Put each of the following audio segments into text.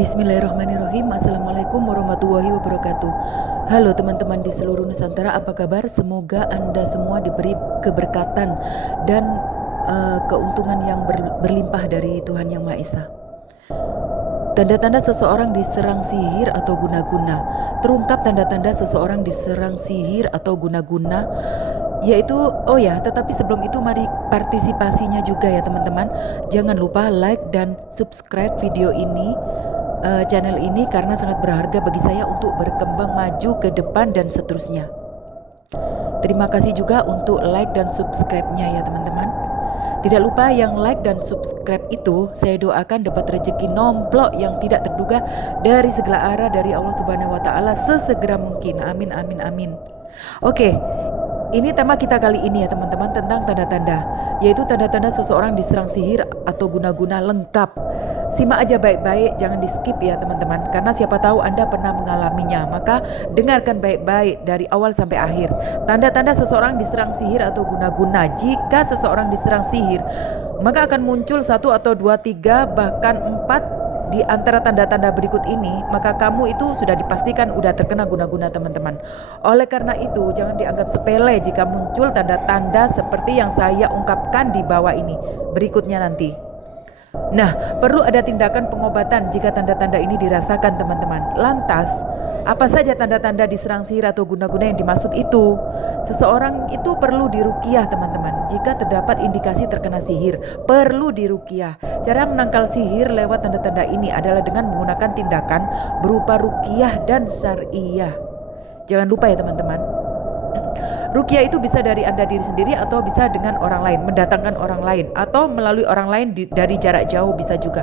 Bismillahirrahmanirrahim. Assalamualaikum warahmatullahi wabarakatuh. Halo teman-teman di seluruh Nusantara, apa kabar? Semoga Anda semua diberi keberkatan dan keuntungan yang berlimpah dari Tuhan Yang Maha Esa. Tanda-tanda seseorang diserang sihir atau guna-guna. Terungkap tanda-tanda seseorang diserang sihir atau guna-guna, yaitu tetapi sebelum itu mari partisipasinya juga ya teman-teman. Jangan lupa like dan subscribe video ini, channel ini, karena sangat berharga bagi saya untuk berkembang maju ke depan dan seterusnya. Terima kasih juga untuk like dan subscribe-nya ya teman-teman. Tidak lupa yang like dan subscribe itu saya doakan dapat rezeki nomplok yang tidak terduga dari segala arah dari Allah Subhanahu wa taala sesegera mungkin. Amin amin amin. Oke. Ini tema kita kali ini ya teman-teman, tentang tanda-tanda, yaitu tanda-tanda seseorang diserang sihir atau guna-guna lengkap. Simak aja baik-baik, jangan di skip ya teman-teman, karena siapa tahu Anda pernah mengalaminya. Maka dengarkan baik-baik dari awal sampai akhir. Tanda-tanda seseorang diserang sihir atau guna-guna. Jika seseorang diserang sihir, maka akan muncul 1 atau 2, 3 bahkan 4 di antara tanda-tanda berikut ini, maka kamu itu sudah dipastikan udah terkena guna-guna teman-teman. Oleh karena itu jangan dianggap sepele jika muncul tanda-tanda seperti yang saya ungkapkan di bawah ini berikutnya nanti. Nah, perlu ada tindakan pengobatan jika tanda-tanda ini dirasakan teman-teman. Lantas, apa saja tanda-tanda diserang sihir atau guna-guna yang dimaksud itu? Seseorang itu perlu diruqyah teman-teman. Jika terdapat indikasi terkena sihir, perlu diruqyah. Cara menangkal sihir lewat tanda-tanda ini adalah dengan menggunakan tindakan berupa ruqyah dan syariah. Jangan lupa ya teman-teman. Ruqyah itu bisa dari Anda diri sendiri atau bisa dengan orang lain, mendatangkan orang lain, atau melalui orang lain dari jarak jauh bisa juga.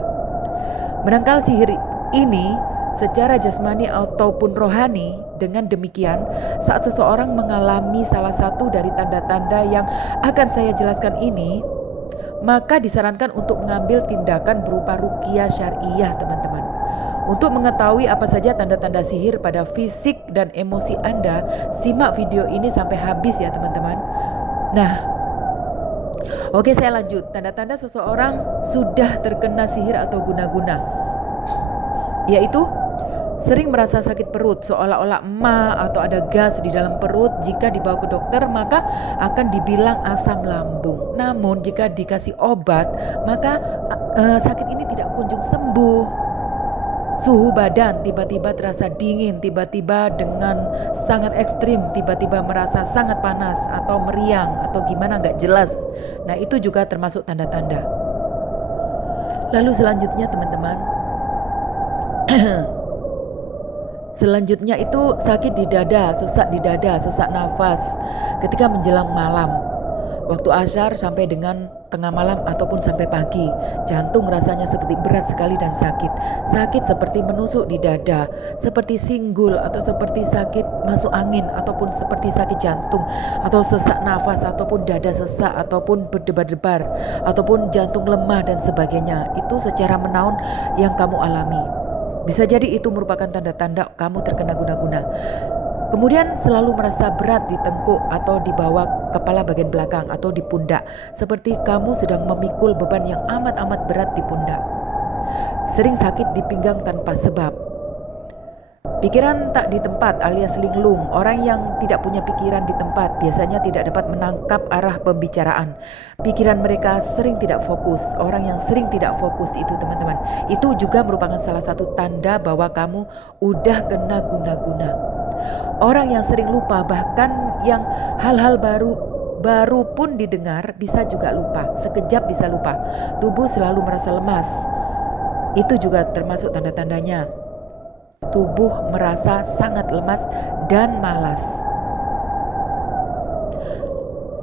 Menangkal sihir ini secara jasmani ataupun rohani. Dengan demikian, saat seseorang mengalami salah satu dari tanda-tanda yang akan saya jelaskan ini, maka disarankan untuk mengambil tindakan berupa ruqyah syariah teman-teman. Untuk mengetahui apa saja tanda-tanda sihir pada fisik dan emosi Anda, simak video ini sampai habis ya teman-teman. Nah, oke, saya lanjut. Tanda-tanda seseorang sudah terkena sihir atau guna-guna, yaitu sering merasa sakit perut, seolah-olah emah atau ada gas di dalam perut. Jika dibawa ke dokter maka akan dibilang asam lambung. Namun jika dikasih obat maka sakit ini tidak kunjung sembuh. Suhu badan tiba-tiba terasa dingin, tiba-tiba dengan sangat ekstrim, tiba-tiba merasa sangat panas atau meriang atau gimana nggak jelas. Nah, itu juga termasuk tanda-tanda. Lalu selanjutnya teman-teman, selanjutnya itu sakit di dada, sesak nafas ketika menjelang malam. Waktu asyar sampai dengan tengah malam ataupun sampai pagi. Jantung rasanya seperti berat sekali dan sakit. Sakit seperti menusuk di dada, seperti singgul atau seperti sakit masuk angin ataupun seperti sakit jantung atau sesak nafas ataupun dada sesak ataupun berdebar-debar ataupun jantung lemah dan sebagainya. Itu secara menaun yang kamu alami. Bisa jadi itu merupakan tanda-tanda kamu terkena guna-guna. Kemudian selalu merasa berat di tengkuk atau di bawah kepala bagian belakang atau di pundak, seperti kamu sedang memikul beban yang amat-amat berat di pundak. Sering sakit di pinggang tanpa sebab. Pikiran tak di tempat alias linglung. Orang yang tidak punya pikiran di tempat biasanya tidak dapat menangkap arah pembicaraan. Pikiran mereka sering tidak fokus. Orang yang sering tidak fokus itu teman-teman, itu juga merupakan salah satu tanda bahwa kamu udah kena guna-guna. Orang yang sering lupa, bahkan yang hal-hal baru pun didengar bisa juga lupa. Sekejap bisa lupa. Tubuh selalu merasa lemas. Itu juga termasuk tanda-tandanya. Tubuh merasa sangat lemas dan malas.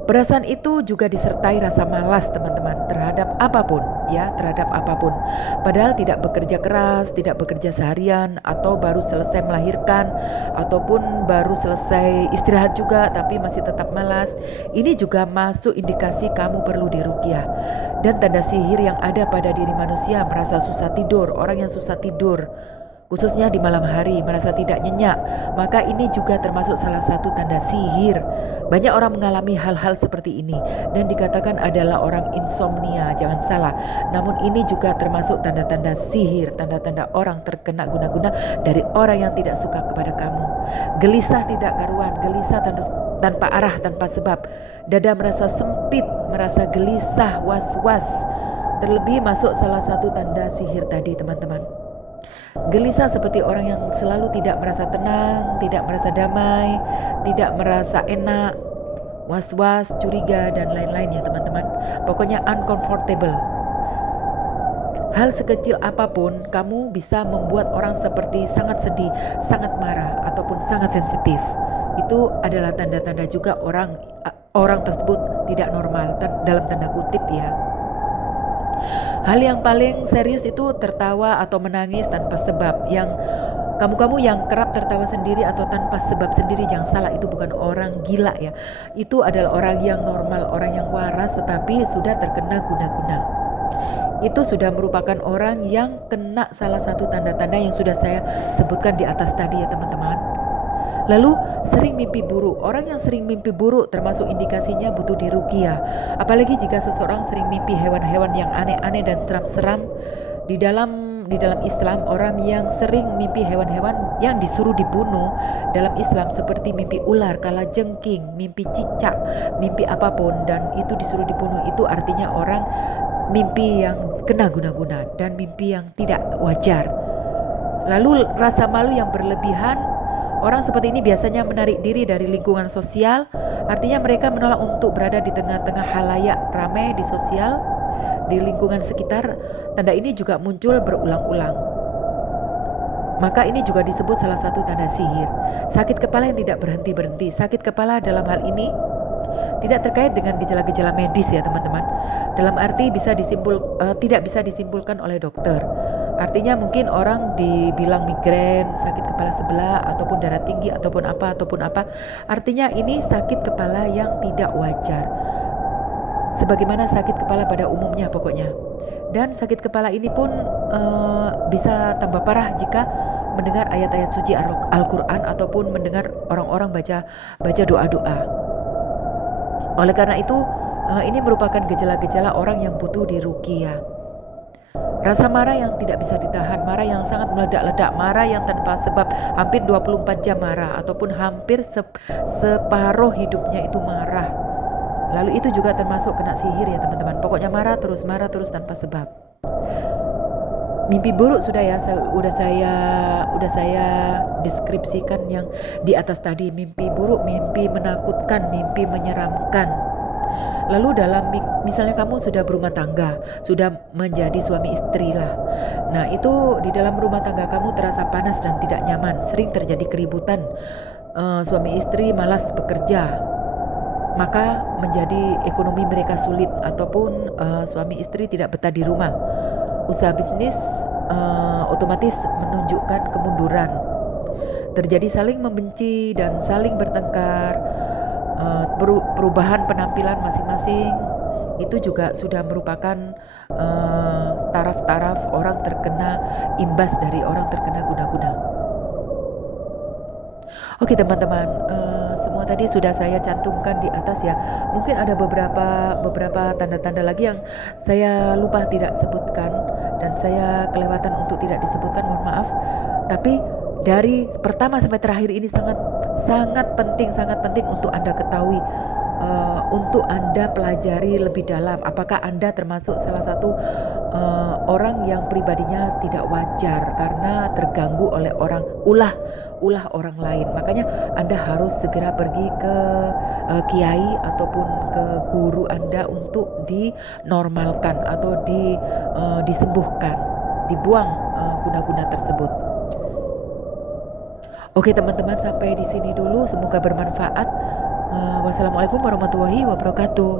Perasaan itu juga disertai rasa malas teman-teman terhadap apapun ya, terhadap apapun. Padahal tidak bekerja keras, tidak bekerja seharian, atau baru selesai melahirkan, ataupun baru selesai istirahat juga tapi masih tetap malas. Ini juga masuk indikasi kamu perlu diruqyah. Dan tanda sihir yang ada pada diri manusia, merasa susah tidur. Orang yang susah tidur, khususnya di malam hari, merasa tidak nyenyak, maka ini juga termasuk salah satu tanda sihir. Banyak orang mengalami hal-hal seperti ini dan dikatakan adalah orang insomnia, jangan salah. Namun ini juga termasuk tanda-tanda sihir, tanda-tanda orang terkena guna-guna dari orang yang tidak suka kepada kamu. Gelisah tidak karuan, gelisah tanpa arah, tanpa sebab. Dada merasa sempit, merasa gelisah, was-was. Terlebih masuk salah satu tanda sihir tadi, teman-teman. Gelisah seperti orang yang selalu tidak merasa tenang, tidak merasa damai, tidak merasa enak, was-was, curiga, dan lain-lain ya teman-teman. Pokoknya uncomfortable. Hal sekecil apapun kamu bisa membuat orang seperti sangat sedih, sangat marah, ataupun sangat sensitif. Itu adalah tanda-tanda juga orang tersebut tidak normal, dalam tanda kutip ya. Hal yang paling serius itu tertawa atau menangis tanpa sebab. Yang kamu yang kerap tertawa sendiri atau tanpa sebab sendiri, jangan salah, itu bukan orang gila ya. Itu adalah orang yang normal, orang yang waras tetapi sudah terkena guna-guna. Itu sudah merupakan orang yang kena salah satu tanda-tanda yang sudah saya sebutkan di atas tadi ya teman-teman. Lalu sering mimpi buruk. Orang yang sering mimpi buruk termasuk indikasinya butuh diruqyah. Apalagi jika seseorang sering mimpi hewan-hewan yang aneh-aneh dan seram-seram. Di dalam Islam, orang yang sering mimpi hewan-hewan yang disuruh dibunuh dalam Islam seperti mimpi ular, kalajengking, mimpi cicak, mimpi apapun dan itu disuruh dibunuh, itu artinya orang mimpi yang kena guna-guna dan mimpi yang tidak wajar. Lalu rasa malu yang berlebihan. Orang seperti ini biasanya menarik diri dari lingkungan sosial, artinya mereka menolak untuk berada di tengah-tengah halayak ramai di sosial, di lingkungan sekitar. Tanda ini juga muncul berulang-ulang. Maka ini juga disebut salah satu tanda sihir. Sakit kepala yang tidak berhenti-berhenti. Sakit kepala dalam hal ini tidak terkait dengan gejala-gejala medis ya teman-teman. Dalam arti tidak bisa disimpulkan oleh dokter. Artinya mungkin orang dibilang migrain, sakit kepala sebelah, ataupun darah tinggi, ataupun apa. Artinya ini sakit kepala yang tidak wajar. Sebagaimana sakit kepala pada umumnya pokoknya. Dan sakit kepala ini pun bisa tambah parah jika mendengar ayat-ayat suci Al-Quran ataupun mendengar orang-orang baca doa-doa. Oleh karena itu, ini merupakan gejala-gejala orang yang butuh diruqyah. Rasa marah yang tidak bisa ditahan, marah yang sangat meledak-ledak, marah yang tanpa sebab, hampir 24 jam marah, ataupun hampir separuh hidupnya itu marah. Lalu itu juga termasuk kena sihir ya teman-teman. Pokoknya marah terus tanpa sebab. Mimpi buruk sudah saya deskripsikan yang di atas tadi. Mimpi buruk, mimpi menakutkan, mimpi menyeramkan. Lalu misalnya kamu sudah berumah tangga, sudah menjadi suami istri lah. Nah itu di dalam rumah tangga kamu terasa panas dan tidak nyaman, sering terjadi keributan. Suami istri malas bekerja, maka menjadi ekonomi mereka sulit, ataupun suami istri tidak betah di rumah. Usaha bisnis otomatis menunjukkan kemunduran. Terjadi saling membenci dan saling bertengkar. Perubahan penampilan masing-masing itu juga sudah merupakan taraf-taraf orang terkena imbas dari orang terkena guna-guna. Oke teman-teman, semua tadi sudah saya cantumkan di atas ya. Mungkin ada beberapa tanda-tanda lagi yang saya lupa tidak sebutkan dan saya kelewatan untuk tidak disebutkan, mohon maaf. Tapi dari pertama sampai terakhir ini sangat penting untuk Anda ketahui, untuk Anda pelajari lebih dalam. Apakah Anda termasuk salah satu orang yang pribadinya tidak wajar karena terganggu oleh ulah orang lain. Makanya Anda harus segera pergi ke kiai ataupun ke guru Anda untuk dinormalkan atau disembuhkan, dibuang guna-guna tersebut. Oke teman-teman, sampai di sini dulu, semoga bermanfaat. Wassalamualaikum warahmatullahi wabarakatuh.